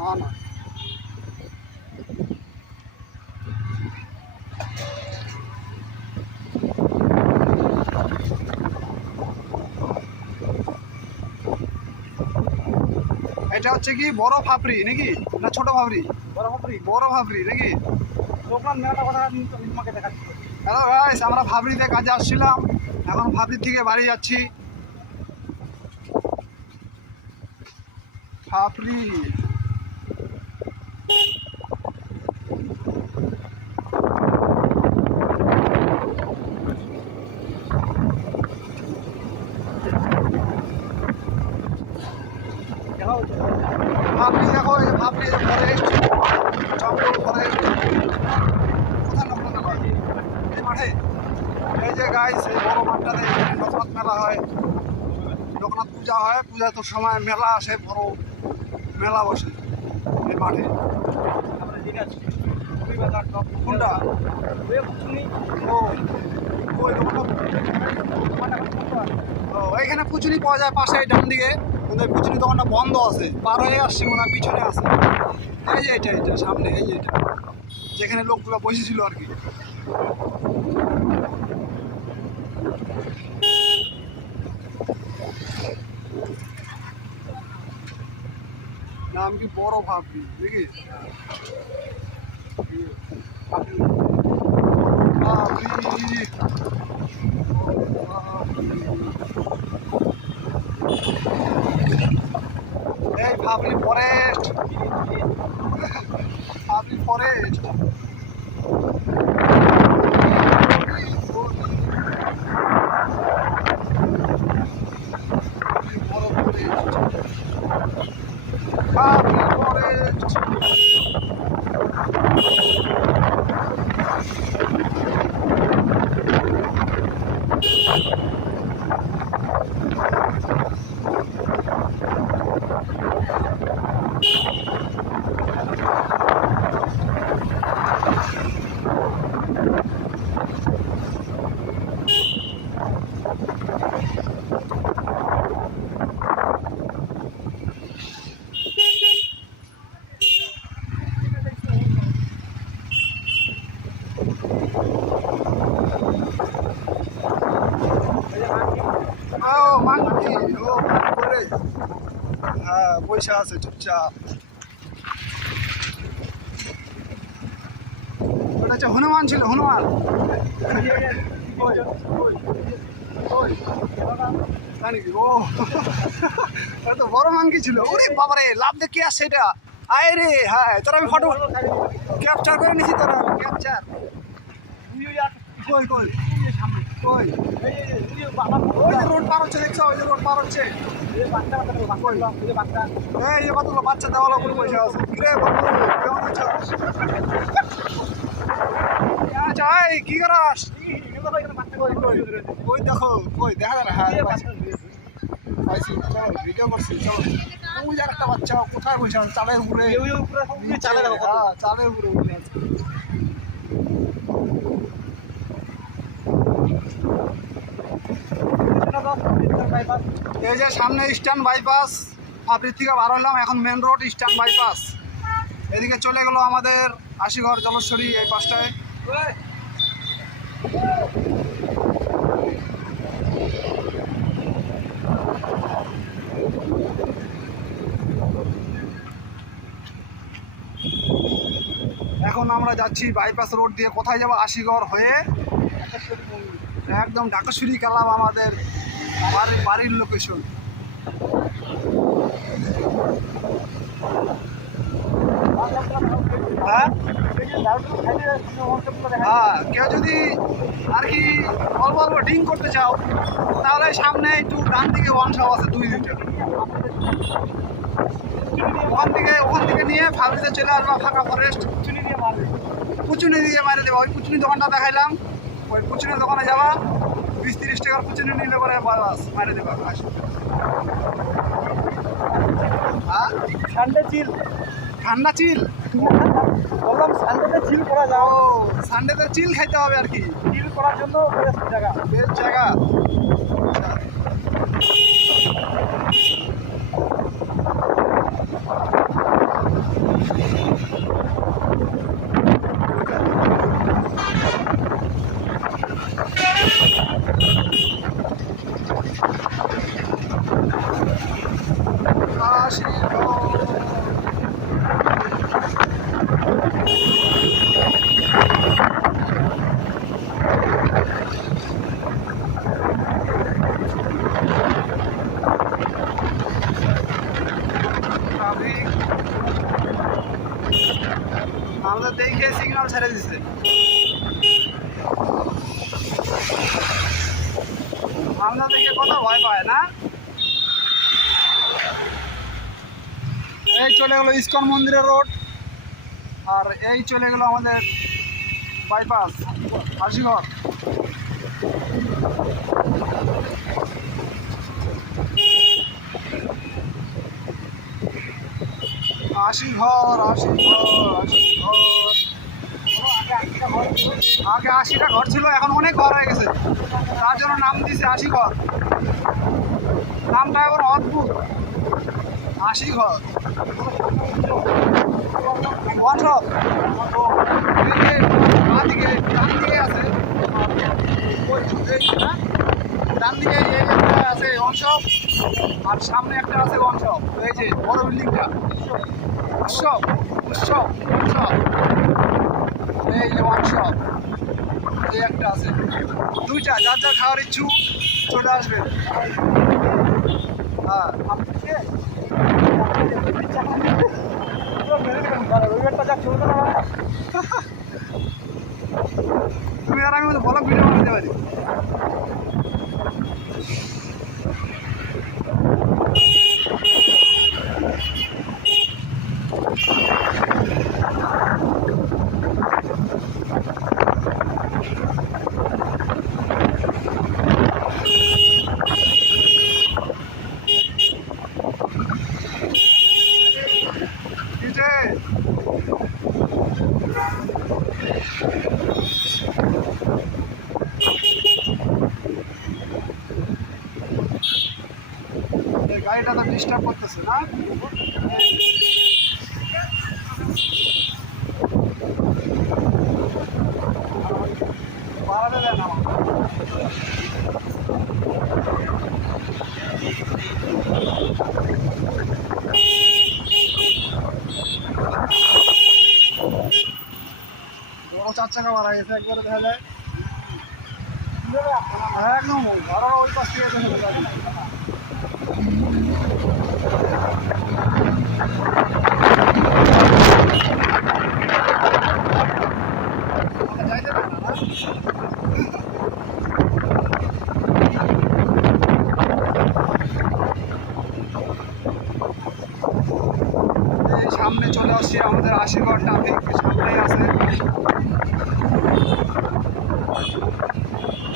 না না এটা হচ্ছে কি বড় ফাপড়ি নাকি না ছোট ফাপড়ি? বড় ফাপড়ি নাকি? হ্যালো গাইস, আমরা ফাপড়িতে কাজে আসছিলাম, এখন ফাপড়ি থেকে বাড়ি যাচ্ছি। ফাপড়ি ফাপড়ি দেখো, এই ফাপড়ি ফরেস্ট, জঙ্গল ফরেস্ট। কোথায় লোকনাথ এই মাঠে? এই যে গাইস, এই বড় মাঠটাতে লোকনাথ মেলা হয়, লোকনাথ পূজা হয়। পূজা তো সময় মেলা আসে, বড় মেলা বসে এই মাঠে। কোনটা? ও ওই এইখানে পুচুনি পাওয়া যায় পাশে ডান দিকে, কিন্তু ওই পুচুনি দোকানটা বন্ধ আছে, পার হয়ে আসছি মনে হয়, পিছনে আছে। এই যে এটা সামনে, এই যে এটা যেখানে লোকগুলো বসেছিল আর কি। নাম কি বড় ফাপড়ি দেখি। এই ফাপড়ি ফরেস্ট, ফাপড়ি ফরেস্ট। ফাপড়ি ফরেস্ট। হ্যাঁ, পয়সা আছে চুপচাপ। ওটা হচ্ছে হনুমান ছিল, হনুমান। ও তো বড় মাংকি ছিল। ওরে বাবারে, লাভ দেখে আসছে এটা। আয় রে, হ্যাঁ তোর আমি ফটো ক্যাপচার করে নিছি, তোর ক্যাপচার। কই কই কই? ওই যে রোড পার হচ্ছে, দেখছো? ওই যে রোড পার হচ্ছে। এই যে কতগুলো বাচ্চা দেওয়ালা করে পয়সা আছে। কিরে বন্ধু, কেমন আছো? আচ্ছা, এই কি করাস? ওই দেখো, কই দেখা যায় না? হ্যাঁ পাইছি, চলো ভিডিও করছি, চলো। ওই যে একটা বাচ্চা কোথায় বসে আছে? চালের উপরে, চালের উপরে উঠে আছে। এই যে সামনে ইস্টার্ন বাইপাস, ফাপড়ি থেকে বার হলাম, এখন মেন রোড ইস্টার্ন বাইপাস। এদিকে চলে গেল আমাদের আশিঘর জলেশ্বরী এই পাশটায়। এখন আমরা যাচ্ছি বাইপাস রোড দিয়ে। কোথায় যাবো? আশিঘর হয়ে একদম ঢাকেশ্বরী গেলাম, আমাদের বাড়ির লোকেশন। হ্যাঁ, কেউ যদি আর কি অল্প অল্প ড্রিঙ্ক করতে চাও, তাহলে সামনে একটু ডান দিকে ওয়ান শপ আছে 2 লিটার। ওখান থেকে নিয়ে ফাপড়িতে চলে আসবা, ফাঁকা ফরেস্ট। পুচুনি দিয়ে মারে দেবা। ওই পুচুনি দোকানটা দেখাইলাম, ওই পুচুনি দোকানে যাবা, 20-30 টাকার পুচুনি নিলে পরে বাস মারে দেবা। হ্যাঁ, ঠান্ডা চিল বললাম, সানডেতে চিল করা যাও। সানডেতে চিল খাইতে হবে আর কি, চিল করার জন্য বেস্ট জায়গা। আমাদের দেখে সিগন্যাল ছেড়ে দিচ্ছে। আমরা দেখে কত ভয় পায় না। এই চলে গেলো ইস্কন মন্দিরের রোড, আর এই চলে গেলো আমাদের বাইপাস আশিঘর। আশিঘর আগে 80টা ঘর ছিল, এখন অনেক ঘর হয়ে গেছে, তার জন্য নাম দিয়েছে আশিঘর। নামটা এখন অদ্ভুত, আশিঘর। ওয়ানশপ ডান দিকে আছে, ডান দিকে একটা আছে ওয়ানশপ, আর সামনে একটা আছে ওয়ানশপ। এই যে বড় বিল্ডিংটা উৎসব উৎসব উৎসব, এই যে ওয়ানশপ এই একটা আছে। দুইটা, যার যার খাওয়ার ইচ্ছু চলে আসবেন। হ্যাঁ তুমি আর আমি বলো ভিডিও বানাতে পারি। গাড়িটা তো ডিস্টার্ব করতেছে না। বাড়াতে দেয় না বড় 4 চাকা বাড়া গেছে একবারে দেখা যায় একদম। ঘর ওই পাশ থেকে যাইতে পারে না। এই সামনে চলে আসছি আমাদের আশিঘর ট্রাফিক, সামনেই আছে।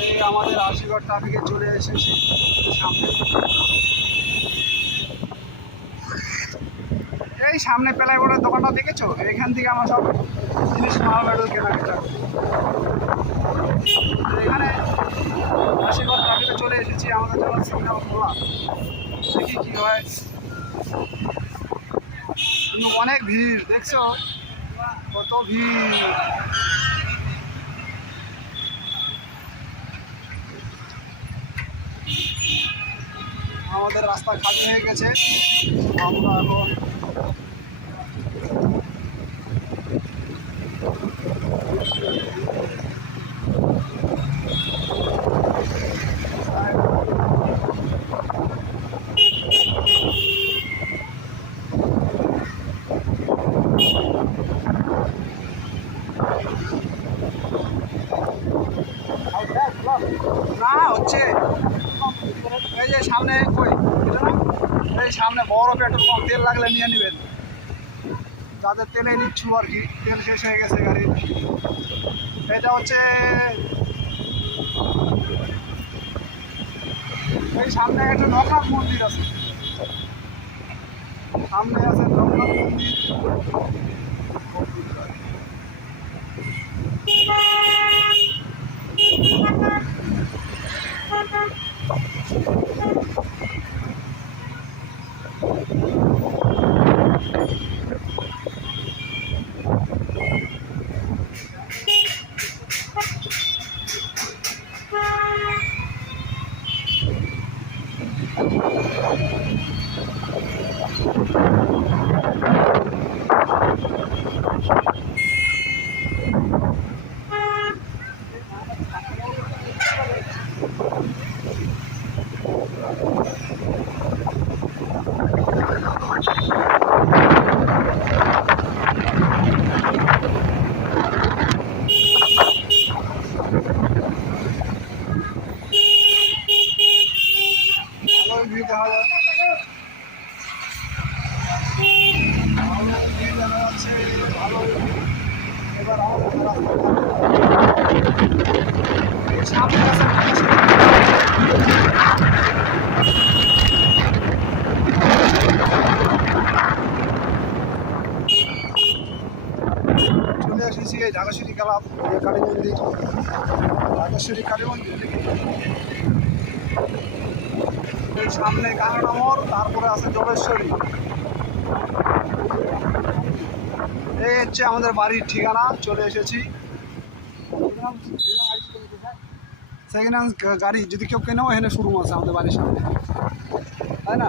এই আমাদের আশিঘর ট্রাফিকে চলে এসেছি সামনে। এই সামনে পেলাই বোর্ডের দোকানটা দেখেছো? এখান থেকে আমার সব জিনিস মাল মেডেল কেনাকাটা। এখানে আশিঘর ট্রাফিকে চলে এসেছি, আমাদের জন্য সিগন্যাল খোলা। দেখি কি হয়। কিন্তু অনেক ভিড়, দেখছো কত ভিড়। আমাদের রাস্তা খালি হয়ে গেছে, আমরা এখন না হচ্ছে। এই যে সামনে কই এই সামনে বড় পেট্রোল পাম্প, তেল লাগলে নিয়ে নেবেন। যাদের তেলে নিচ্ছু আর কি, তেল শেষ হয়ে গেছে গাড়ির। এটা হচ্ছে এই সামনে একটা নকনাথ মন্দির আছে, সামনে আছে নকনাথ মন্দির। ভালোই ভিউ দেখা যায়, ভালো ভিউ দেখা যাচ্ছে, ভালোই। এবার আমাদের সামনে আছে চলে এসেছি এই ঢাকেশ্বরী ক্লাব, কালী মন্দির, ঢাকেশ্বরী কালী মন্দির থেকে এই সামনে কাঁকড়া মোড়, তারপরে আছে জলেশ্বরী। এই হচ্ছে আমাদের বাড়ির ঠিকানা, চলে এসেছি। সেকেন্ড হ্যান্ড গাড়ি যদি কেউ কেনেও এখানে শোরুম আছে আমাদের বাড়ির সামনে, তাই না?